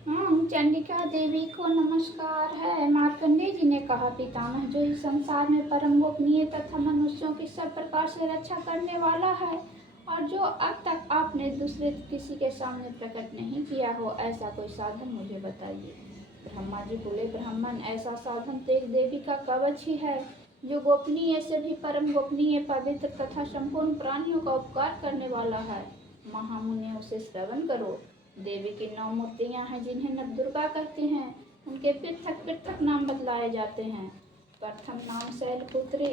चंडिका देवी को नमस्कार है। मार्कंडेय जी ने कहा, पितामह, जो इस संसार में परम गोपनीय तथा मनुष्यों की सब प्रकार से रक्षा करने वाला है और जो अब तक आपने दूसरे किसी के सामने प्रकट नहीं किया हो, ऐसा कोई साधन मुझे बताइए। ब्रह्मा जी बोले, ब्राह्मण, ऐसा साधन तो एक देवी का कवच ही है, जो गोपनीय से भी परम गोपनीय, पवित्र तथा संपूर्ण प्राणियों का उपकार करने वाला है। महामुनि, उसे श्रवण करो। देवी की 9 मूर्तियां हैं, जिन्हें नवदुर्गा कहते हैं। उनके पृथक पृथक नाम बतलाए जाते हैं। प्रथम नाम शैलपुत्री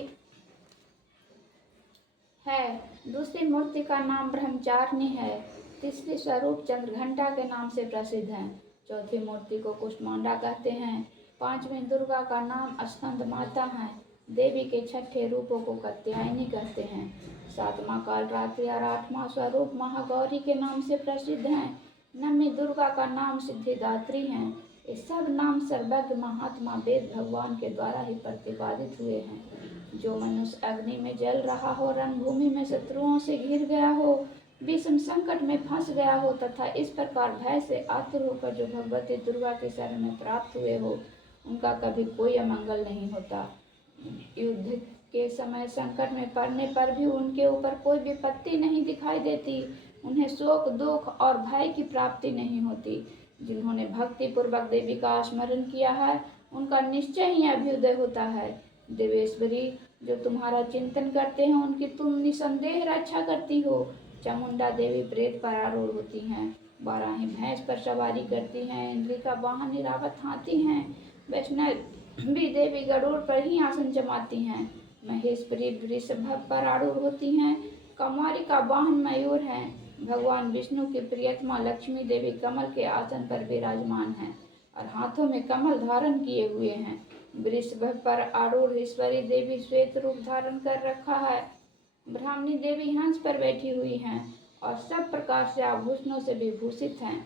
है, दूसरी मूर्ति का नाम ब्रह्मचारिणी है, तीसरी स्वरूप चंद्रघंटा के नाम से प्रसिद्ध है, चौथी मूर्ति को कुष्मांडा कहते हैं, पांचवी दुर्गा का नाम स्कंद माता है, देवी के छठे रूपों को कात्यायनी कहते हैं, सातवां कालरात्रि और आठवां स्वरूप महागौरी के नाम से प्रसिद्ध है, नवमी दुर्गा का नाम सिद्धिदात्री है। ये सब नाम सर्वज्ञ महात्मा वेद भगवान के द्वारा ही प्रतिपादित हुए हैं। जो मनुष्य अग्नि में जल रहा हो, रणभूमि में शत्रुओं से घिर गया हो, विषम संकट में फंस गया हो तथा इस प्रकार भय से आतुर होकर जो भगवती दुर्गा के शरण में प्राप्त हुए हो, उनका कभी कोई अमंगल नहीं होता। युद्ध के समय संकट में पड़ने पर भी उनके ऊपर कोई विपत्ति नहीं दिखाई देती। उन्हें शोक, दुख और भय की प्राप्ति नहीं होती। जिन्होंने भक्ति पूर्वक देवी का स्मरण किया है, उनका निश्चय ही अभ्युदय होता है। देवेश्वरी, जो तुम्हारा चिंतन करते हैं, उनकी तुम निसंदेह रक्षा करती हो। चामुंडा देवी प्रेत पर आरूढ़ होती हैं, बाराही भैंस पर सवारी करती हैं, इंद्रिका वाहन इरावत हाथी हैं, वैष्णवी देवी गरुड़ पर ही आसन जमाती हैं, महेश्वरी वृषभ पर आरूढ़ होती हैं, कौमारी का वाहन मयूर है, भगवान विष्णु की प्रियतमा लक्ष्मी देवी कमल के आसन पर विराजमान हैं और हाथों में कमल धारण किए हुए हैं। वृषभ पर आरूढ़ ईश्वरी देवी श्वेत रूप धारण कर रखा है। ब्राह्मणी देवी हंस पर बैठी हुई हैं और सब प्रकार से आभूषणों से विभूषित हैं।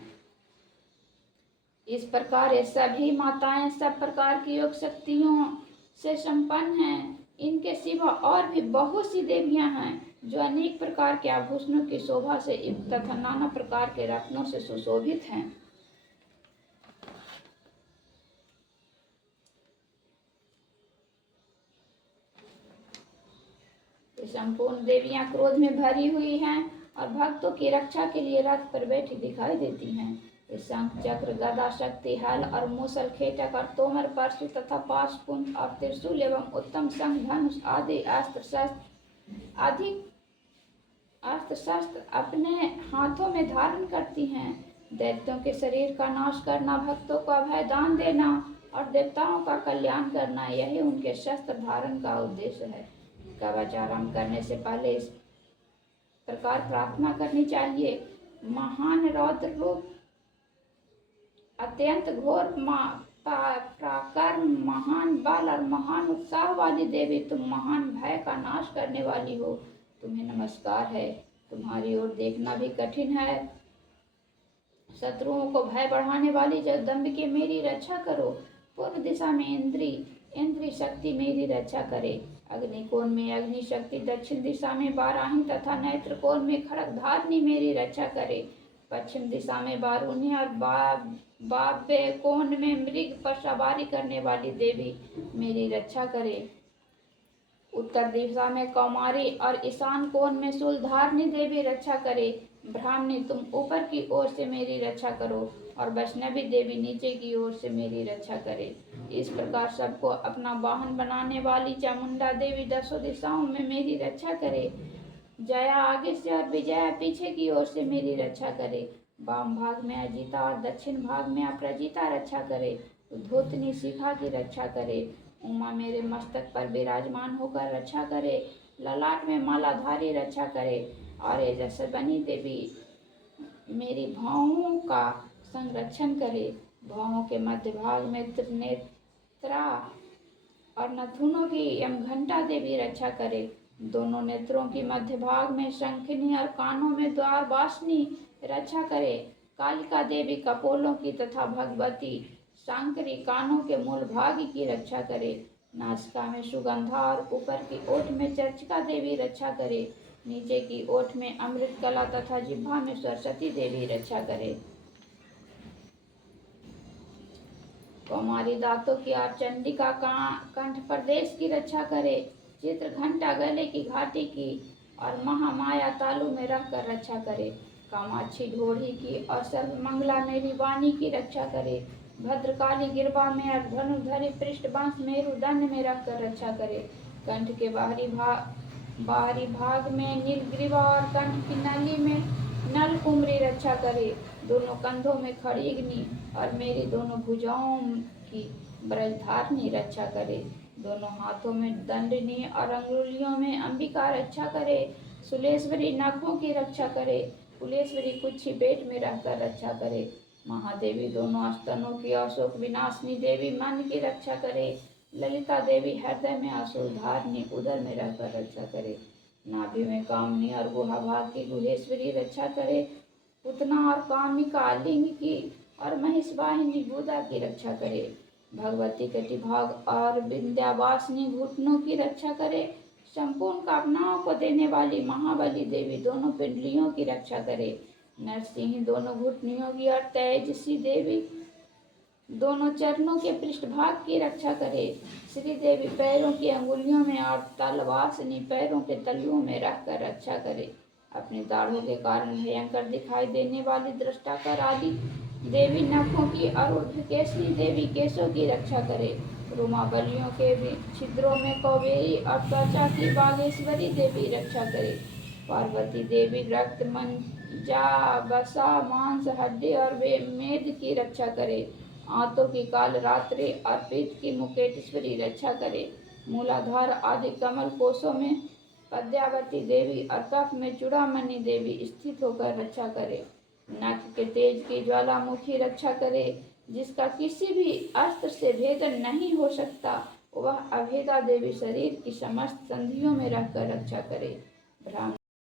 इस प्रकार ये सभी माताएं सब प्रकार की योग शक्तियों से संपन्न हैं। इनके सिवा और भी बहुत सी देवियां हैं, जो अनेक प्रकार के आभूषणों की शोभा से युक्त तथा नाना प्रकार के रत्नों से सुशोभित हैं। ये संपूर्ण देवियां क्रोध में भरी हुई हैं और भक्तों की रक्षा के लिए रथ पर बैठी दिखाई देती हैं। ये शंख, चक्र, गदा, शक्ति, हल और मूसल, खेटक और तोमर, परशु तथा पाशपुंज और त्रिशूल एवं उत्तम शंख, धनुष आदि अस्त्र शस्त्र अपने हाथों में धारण करती हैं। दैत्यों के शरीर का नाश करना, भक्तों को अभय दान देना और देवताओं का कल्याण करना, यही उनके शस्त्र धारण का उद्देश्य है। कवच आरंभ करने से पहले इस प्रकार प्रार्थना करनी चाहिए। महान रौद्र रूप, अत्यंत घोर पराक्रम, महान बल और महान उत्साह वाली देवी, तुम महान भय का नाश करने वाली हो, तुम्हें नमस्कार है। तुम्हारी ओर देखना भी कठिन है। शत्रुओं को भय बढ़ाने वाली जगदम्बिके, मेरी रक्षा करो। पूर्व दिशा में इंद्री शक्ति मेरी रक्षा करे। अग्निकोण में अग्नि शक्ति, दक्षिण दिशा में बाराही तथा नेत्र कोण में खड़गधारिणी मेरी रक्षा करे। पश्चिम दिशा में बारूणी और बाबे कोण में मृग पर सवारी करने वाली देवी मेरी रक्षा करे। उत्तर दिशा में कौमारी और ईशान कोण में शूलधारिणी देवी रक्षा करे। ब्राह्मणी, तुम ऊपर की ओर से मेरी रक्षा करो और वैष्णवी देवी नीचे की ओर से मेरी रक्षा करे। इस प्रकार सबको अपना वाहन बनाने वाली चामुंडा देवी 10 दिशाओं में मेरी रक्षा करे। जया आगे से और विजया पीछे की ओर से मेरी रक्षा करे। वाम भाग में अजिता और दक्षिण भाग में अपराजिता रक्षा करे। धोतनी शिखा की रक्षा करे। उमा मेरे मस्तक पर विराजमान होकर रक्षा करे। ललाट में मालाधारी रक्षा करे और यशस्विनी देवी मेरी भौहों का संरक्षण करे। भौहों के मध्य भाग में त्रिनेत्रा और नथुनों की यमघंटा देवी रक्षा करे। दोनों नेत्रों की मध्य भाग में शंखिनी और कानों में द्वारवासिनी रक्षा करे। कालिका देवी कपोलों की तथा भगवती शांकरी कानों के मूल भाग की रक्षा करे। नासिका में सुगंधा और ऊपर की ओठ में चर्चिका देवी रक्षा करे। नीचे की ओठ में अमृत कला तथा जिह्वा में सरस्वती देवी रक्षा करे। कौमारी दांतों की और चंडिका कंठ प्रदेश की रक्षा करे। चित्र घंटा गले की घाटी की और महामाया तालु में रहकर रक्षा करे। कामाक्षी ढोढ़ी की और सर्वमंगला मेरी वाणी की रक्षा करे। भद्रकाली गिरवा में और धनुर्धरी पृष्ठबांस मेरुदंड में रखकर रक्षा करे। कंठ के बाहरी भाग में नीलग्रीवा और कंठ की नली में नल कुमरी रक्षा करे। दोनों कंधों में खड़ीग्नि और मेरी दोनों भुजाओं की ब्रजधारणी रक्षा करे। दोनों हाथों में दंडनी और अंगुलियों में अंबिका रक्षा करे। सुलेश्वरी नखों की रक्षा करे। कुलेश्वरी कुच्छी पेट में रहकर रक्षा करे। महादेवी दोनों स्तनों की और शोक विनाशिनी देवी मन की रक्षा करे। ललिता देवी हृदय में असुर धारिणी उदर में रहकर रक्षा करे। नाभि में कामनी और गुहा भाग की गुहेश्वरी रक्षा करे। पुतना और कामिका लिंग की और महिषवाहिनी गुदा की रक्षा करे। भगवती कटिभाग और विंध्यावासिनी घुटनों की रक्षा करे। संपूर्ण कामनाओं को देने वाली महाबली देवी दोनों पिंडलियों की रक्षा करे। नरसिंह दोनों घुटनियों की और तेजसी देवी दोनों चरणों के पृष्ठभाग की रक्षा करे। श्री देवी पैरों की अंगुलियों में और तलवासिनी पैरों के तलुओं में रखकर रक्षा करे। अपने दाढ़ों के कारण भयंकर दिखाई देने वाली दृष्टाकर आदि देवी नखों की और ऊर्ध्वकेशनी देवी केशों की रक्षा करे। रोमावलियों के छिद्रों में कौबेरी और त्वचा की बागेश्वरी देवी रक्षा करे। पार्वती देवी रक्त मंजा वसा मांस हड्डी और मेद की रक्षा करे। आंतों की काल रात्रि और पीठ की मुकेटेश्वरी रक्षा करे। मूलाधार आदि कमल कोशों में पद्यावती देवी और कफ में चूड़ामणि देवी स्थित होकर रक्षा करे। नख के तेज की ज्वालामुखी रक्षा करे। जिसका किसी भी अस्त्र से भेदन नहीं हो सकता, वह अभेदा देवी शरीर की समस्त संधियों में रहकर रक्षा करे। ब्राह्मण